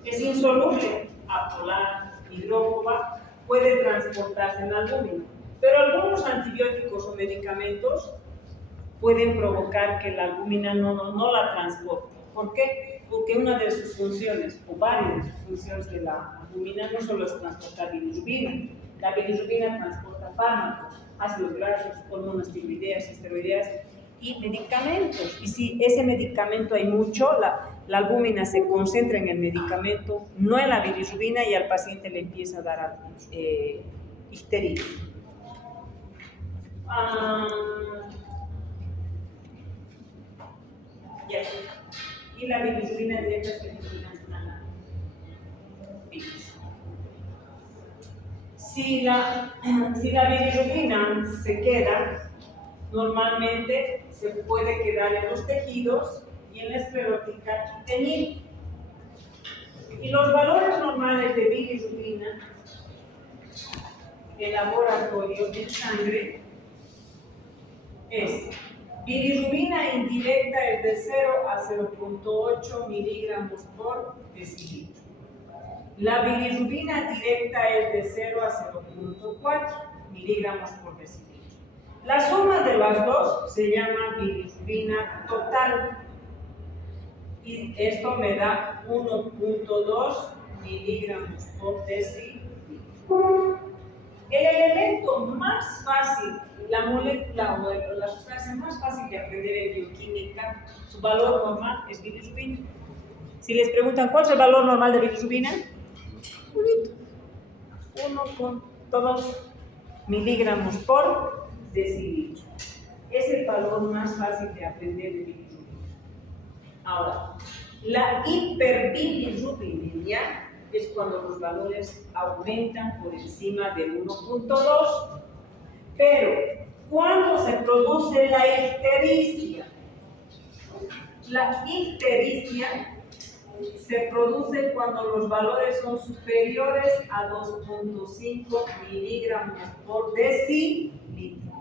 Es insoluble, apolar, hidrófoba, puede transportarse en albúmina. Pero algunos antibióticos o medicamentos pueden provocar que la albúmina no la transporte. ¿Por qué? Porque una de sus funciones, o varias de sus funciones de la albúmina, no solo es transportar bilirrubina. La bilirrubina transporta fármacos, ácidos grasos, hormonas tiroideas, esteroideas y medicamentos. Y si ese medicamento hay mucho, la albúmina se concentra en el medicamento, no en la bilirrubina, y al paciente le empieza a dar ictericia. Y la bilirrubina directa es bilirrubina anal. Si la bilirrubina se queda, normalmente se puede quedar en los tejidos y en la esclerótica y teñir. Y los valores normales de bilirrubina en laboratorio en sangre es: bilirrubina indirecta es de 0 a 0.8 miligramos por decilitro. La bilirrubina directa es de 0 a 0.4 miligramos por decilitro. La suma de las dos se llama bilirrubina total. Y esto me da 1.2 miligramos por decilitro. El elemento más fácil, la molécula o la sustancia más fácil de aprender en bioquímica, su valor normal es bilirrubina. Si les preguntan cuál es el valor normal de bilirrubina, 1.2 miligramos por decilitro. Es el valor más fácil de aprender de bilirrubina. Ahora, la hiperbilirrubinemia es cuando los valores aumentan por encima de 1.2. Pero, ¿cuándo se produce la ictericia? La ictericia se produce cuando los valores son superiores a 2.5 miligramos por decilitro.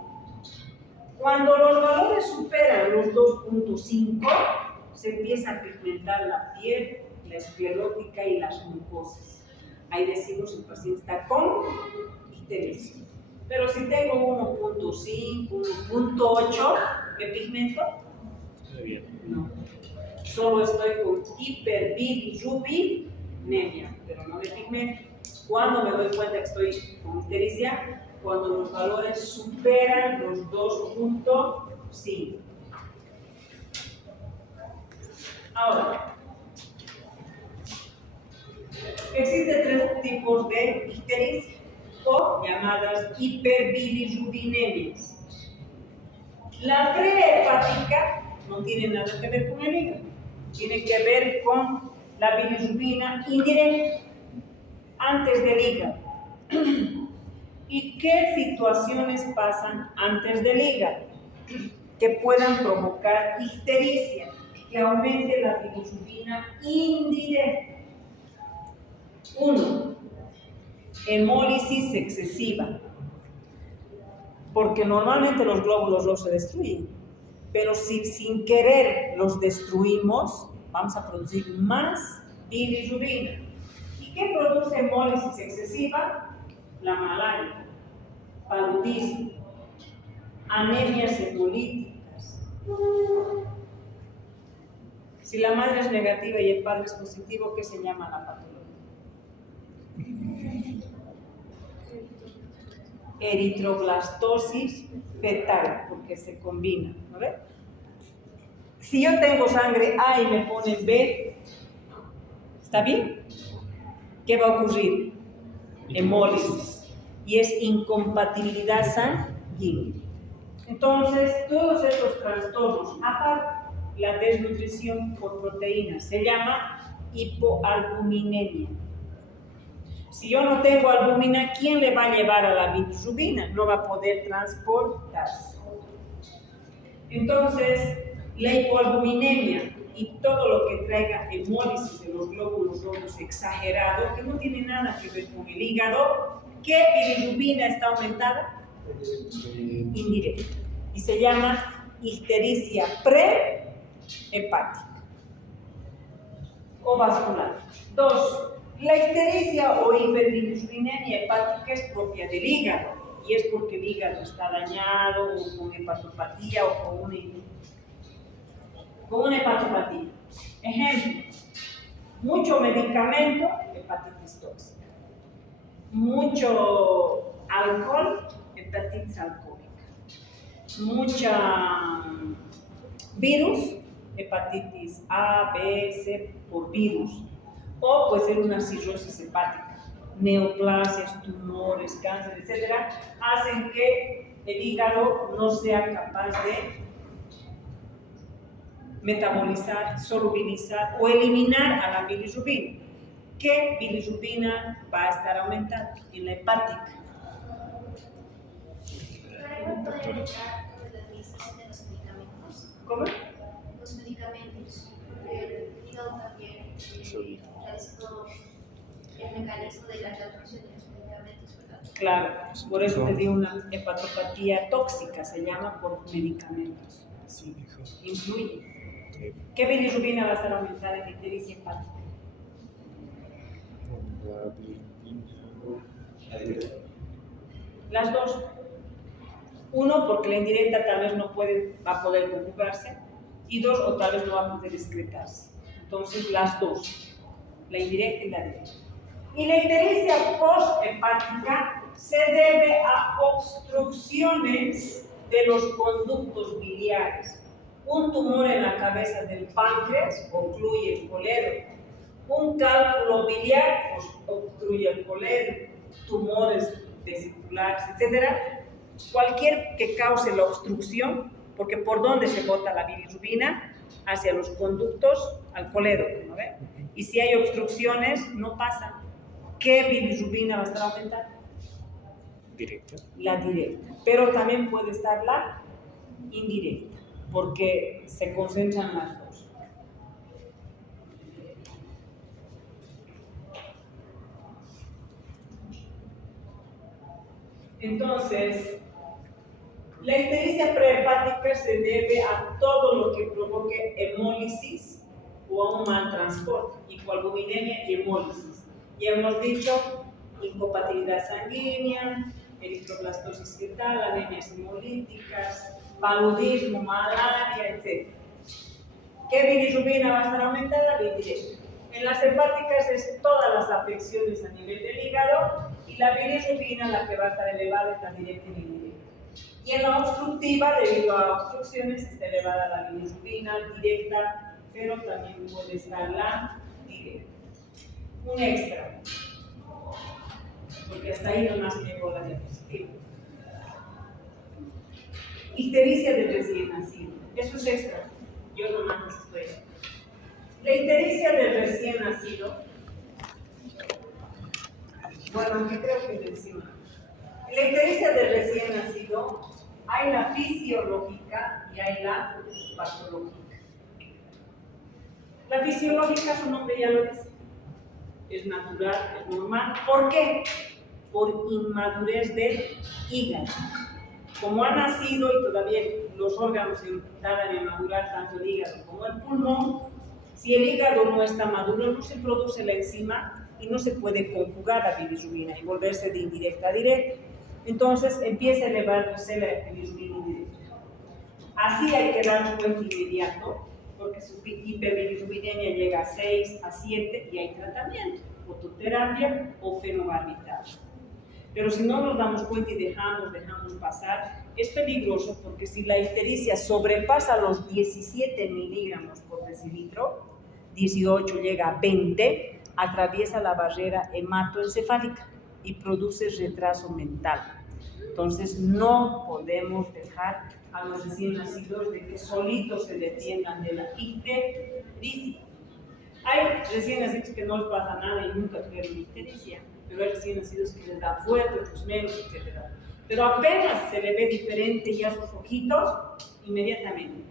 Cuando los valores superan los 2.5, se empieza a pigmentar la piel, la esclerótica y las mucosas. Ahí decimos el paciente está con ictericia. Pero si tengo 1.5, 1.8, ¿me pigmento? No. Solo estoy con hiperbilirrubinemia, pero no me pigmento. ¿Cuándo me doy cuenta que estoy con ictericia? Cuando los valores superan los 2.5. Ahora, existen 3 tipos de ictericia, o llamadas hiperbilirrubinemias. La prehepática no tiene nada que ver con el hígado, tiene que ver con la bilirrubina indirecta, antes del hígado. ¿Y qué situaciones pasan antes del hígado que puedan provocar ictericia, que aumente la bilirrubina indirecta? 1. Hemólisis excesiva, porque normalmente los glóbulos rojos se destruyen, pero si sin querer los destruimos, vamos a producir más bilirrubina. ¿Y qué produce hemólisis excesiva? La malaria, paludismo, anemias hemolíticas. Si la madre es negativa y el padre es positivo, ¿qué se llama la patología? Eritroblastosis fetal, porque se combina, ¿no ves? Si yo tengo sangre A y me ponen B, ¿está bien? ¿Qué va a ocurrir? Hemólisis, y es incompatibilidad sanguínea. Entonces, todos estos trastornos, aparte la desnutrición por proteínas, se llama hipoalbuminemia. Si yo no tengo albúmina, ¿quién le va a llevar a la bilirrubina? No va a poder transportarse. Entonces, la hipoalbuminemia y todo lo que traiga hemólisis de los glóbulos rojos exagerado, que no tiene nada que ver con el hígado, ¿qué bilirrubina está aumentada? Indirecta. Y se llama ictericia prehepática o vascular. 2. La ictericia o hiperbilirubinemia hepática es propia del hígado y es porque el hígado está dañado o con hepatopatía o con una hepatopatía. Ejemplo, mucho medicamento, hepatitis tóxica. Mucho alcohol, hepatitis alcohólica. Mucha virus, hepatitis A, B, C por virus. O puede ser una cirrosis hepática. Neoplasias, tumores, cáncer, etcétera, hacen que el hígado no sea capaz de metabolizar, solubilizar o eliminar a la bilirrubina. ¿Qué bilirrubina va a estar aumentando? En la hepática. ¿Podemos poder evitar la administración de los medicamentos? ¿Cómo? Los medicamentos, porque el hígado también realiza todo el mecanismo de la transformación de los medicamentos, ¿verdad? Claro, por eso te dio una hepatopatía tóxica, se llama por medicamentos. Sí, hijo. Influye. ¿Qué bilirrubina va a estar aumentada en la ictericia hepática? Las dos. Uno, porque la indirecta tal vez no va a poder conjugarse, y dos, o tal vez no va a poder excretarse. Entonces, las dos, la indirecta y la directa. Y la ictericia posthepática se debe a obstrucciones de los conductos biliares. Un tumor en la cabeza del páncreas obstruye el coledo. Un cálculo biliar obstruye el coledo. Tumores vesiculares, etc. Cualquier que cause la obstrucción, porque por dónde se bota la bilirrubina, hacia los conductos al coledo, ¿no ve? Y si hay obstrucciones, no pasa. ¿Qué bilirrubina va a estar aumentada? Directa. La directa, pero también puede estar la indirecta, porque se concentran las dos. Entonces, la ictericia prehepática se debe a todo lo que provoque hemólisis o a un mal transporte, hipoalbuminemia y hemólisis. Ya hemos dicho incompatibilidad sanguínea, eritroblastosis fetal, anemias hemolíticas, paludismo, malaria, etc. ¿Qué bilirrubina va a estar aumentada? La indirecta. En las hepáticas es todas las afecciones a nivel del hígado y la bilirrubina la que va a estar elevada es la directa y la indirecta. Y en la obstructiva, debido a obstrucciones, está elevada la bilirrubina directa, pero también puede estar la directa. Un extra, porque hasta ahí nomás llegó la diapositiva. Ictericia del recién nacido. Eso es extra. Yo nomás estoy. La ictericia del recién nacido, bueno, aunque creo que de encima. En la ictericia del recién nacido hay la fisiológica y hay la patológica. La fisiológica, su nombre ya lo dice, es natural, es normal. ¿Por qué? Por inmadurez del hígado. Como ha nacido y todavía los órganos tardan en madurar, tanto el hígado como el pulmón, si el hígado no está maduro, no se produce la enzima y no se puede conjugar la bilirrubina y volverse de indirecta a directa. Entonces empieza a elevarse la bilirrubina indirecta. Así hay que dar un cuenta inmediato, porque su hiperbilirrubinemia llega a 6, a 7 y hay tratamiento, fototerapia o fenobarbital. Pero si no nos damos cuenta y dejamos pasar, es peligroso porque si la ictericia sobrepasa los 17 miligramos por decilitro, 18 llega a 20, atraviesa la barrera hematoencefálica y produce retraso mental. Entonces no podemos dejar a los recién nacidos de que solitos se defiendan de la ictericia. Hay recién nacidos que no les pasa nada y nunca tuvieron ictericia, pero hay recién nacidos que les da fuerte, otros menos, etc. Pero apenas se le ve diferente ya sus ojitos, inmediatamente.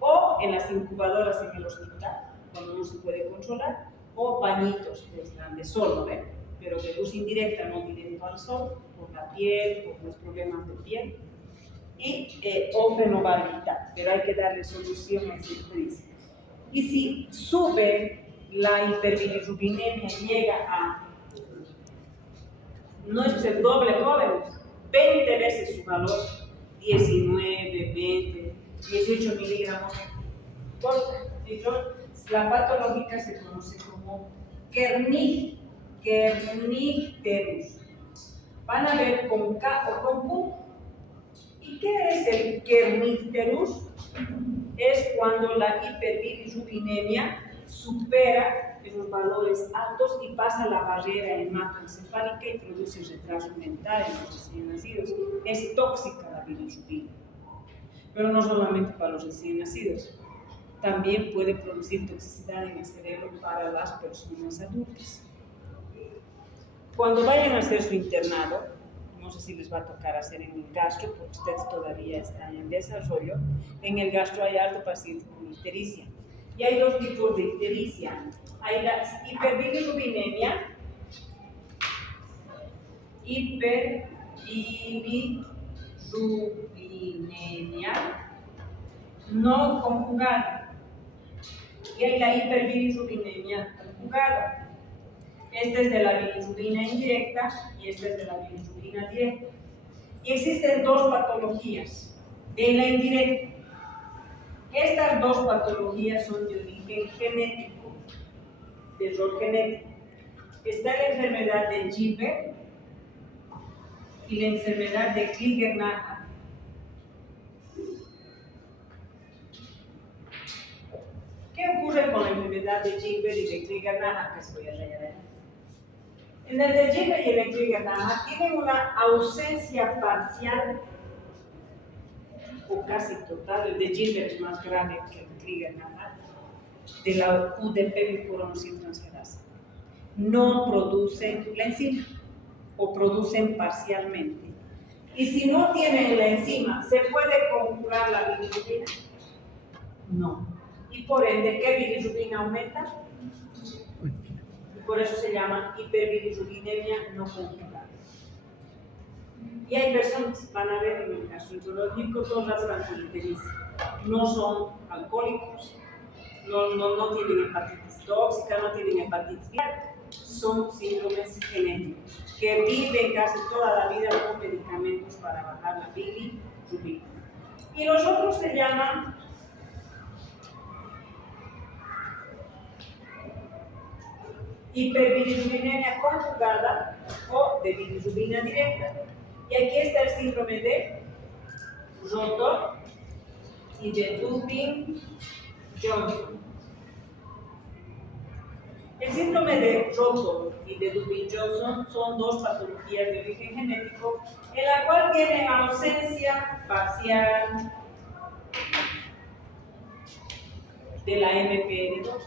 O en las incubadoras en el hospital, cuando no se puede controlar, o bañitos que están de sol, ¿no ven? Pero de luz indirecta, no directo al sol, por la piel, por los problemas de piel. o fenobarbital, pero hay que darle solución a esta ictericia. Y si sube la hiperbilirrubinemia, llega a, no es el doble, jóvenes, 20 veces su valor, 19, 20, 18 miligramos por litro, la patológica se conoce como kernicterus. Van a ver con K o con Q. ¿Y qué es el kernicterus? Es cuando la hiperbilirrubinemia supera esos valores altos y pasa la barrera hematoencefálica y produce retraso mental en los recién nacidos. Es tóxica la bilirrubina, pero no solamente para los recién nacidos, también puede producir toxicidad en el cerebro para las personas adultas. Cuando vayan a hacer su internado, no sé si les va a tocar hacer en el gastro, porque ustedes todavía están en desarrollo. En el gastro hay alto paciente con ictericia. Y hay dos tipos de ictericia. Hay la hiperbilirrubinemia, no conjugada. Y hay la hiperbilirrubinemia conjugada. Esta es de la bilirrubina indirecta y esta es de la bilirrubina directa. Y existen dos patologías de la indirecta. Estas dos patologías son de origen genético, de error genético. Está la enfermedad de Gilbert y la enfermedad de Crigler-Najjar. ¿Qué ocurre con la enfermedad de Gilbert y de Crigler-Najjar? Que se voy a rellenar. En el de Gilbert y el de Crigler-Najjar tienen una ausencia parcial o casi total. El de Gilbert es más grave que el de Crigler-Najjar, de la UDP mucosa. No producen la enzima o producen parcialmente. Y si no tienen la enzima, ¿se puede conjugar la bilirrubina? No. Y por ende, ¿qué bilirrubina aumenta? Por eso se llama hiperbilirrubinemia no conjugada. Y hay personas, van a ver en el gastroenterológico, todas las ictericia. No son alcohólicos, no tienen hepatitis tóxica, no tienen hepatitis viral. Son síndromes genéticos que viven casi toda la vida con medicamentos para bajar la bilirrubina. Y los otros se llaman hiperbilirrubinemia conjugada o de bilirrubina directa. Y aquí está el síndrome de Rotor y de Dubin-Johnson. El síndrome de Rotor y de Dubin-Johnson son dos patologías de origen genético en la cual tienen ausencia parcial de la MPR2.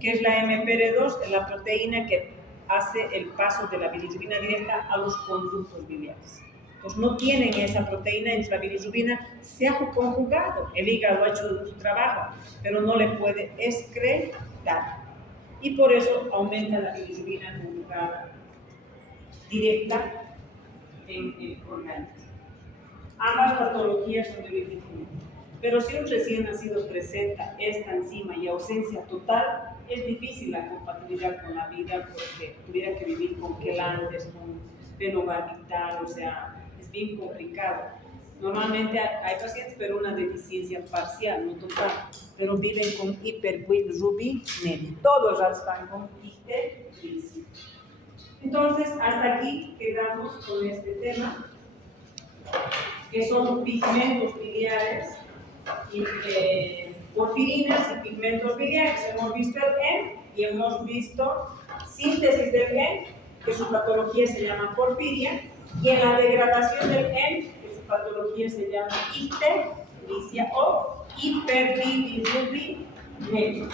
¿Qué es la MPR2? Es la proteína que hace el paso de la bilirrubina directa a los conductos biliares. Pues no tienen esa proteína, en la bilirrubina se ha conjugado, el hígado ha hecho su trabajo, pero no le puede excretar. Y por eso aumenta la bilirrubina conjugada directa en el organismo. Ambas patologías son de origen genético. Pero si un recién nacido presenta esta enzima y ausencia total, es difícil la compatibilidad con la vida porque tuviera que vivir con quelantes, con fenobarbital, o sea, es bien complicado. Normalmente hay pacientes, pero una deficiencia parcial, no total, pero viven con hiperbilirrubinemia. Todos ya están con ictericia. Entonces, hasta aquí quedamos con este tema, que son pigmentos biliares, y porfirinas y pigmentos biliares. Hemos visto el N y hemos visto síntesis del N, que su patología se llama porfiria, y en la degradación del N, que su patología se llama ictericia o hiperbilirrubinemia.